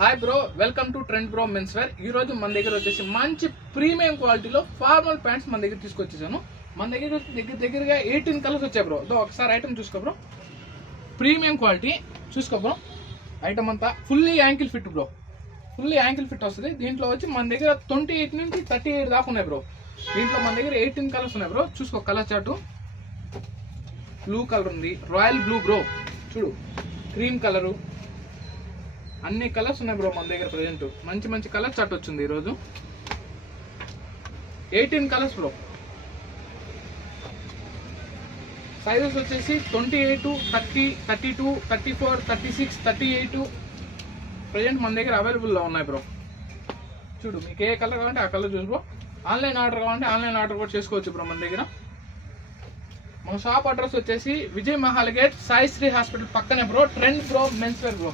Hi bro, welcome to trend bro men's wear. ఈ రోజు మన దగ్గర వచ్చేసి మంచి ప్రీమియం క్వాలిటీలో ఫార్మల్ ప్యాంట్స్ మన దగ్గర తీసుకొచ్చేసాను. మన దగ్గరగా 18 కలర్స్ వచ్చాయి బ్రో. ఒకసారి ఐటమ్ చూసుకో బ్రో. ప్రీమియం క్వాలిటీ చూసుకో బ్రో. ఐటమ్ అంతా fully ankle fit bro. Fully ankle fit వస్తుంది. దీంట్లో వచ్చి మన దగ్గర 28 నుంచి 38 దాకా ఉన్నాయి బ్రో. దీంట్లో మన దగ్గర 18 కలర్స్ ఉన్నాయి బ్రో. చూసుకో కలర్ చార్టు. బ్లూ కలర్ ఉంది, రాయల్ బ్లూ బ్రో. చూడు, క్రీమ్ కలరు, అన్ని కలర్స్ ఉన్నాయి బ్రో మన దగ్గర. ప్రజెంట్ మంచి మంచి కలర్ చార్ట్ వచ్చింది ఈరోజు. 18 కలర్స్ బ్రో. సైజెస్ వచ్చేసి 28, 30, 32, 34, 36, 38 ప్రజెంట్ మన దగ్గర అవైలబుల్లో ఉన్నాయి బ్రో. చూడు, మీకు ఏ కలర్ కావాలంటే ఆ కలర్ చూసి బ్రో. ఆన్లైన్ ఆర్డర్ కావాలంటే ఆన్లైన్ ఆర్డర్ కూడా చేసుకోవచ్చు బ్రో మన దగ్గర. మన షాప్ అడ్రస్ వచ్చేసి విజయ్ మహాల్ గేట్, సాయిశ్రీ హాస్పిటల్ పక్కనే bro. Trend bro men's wear bro.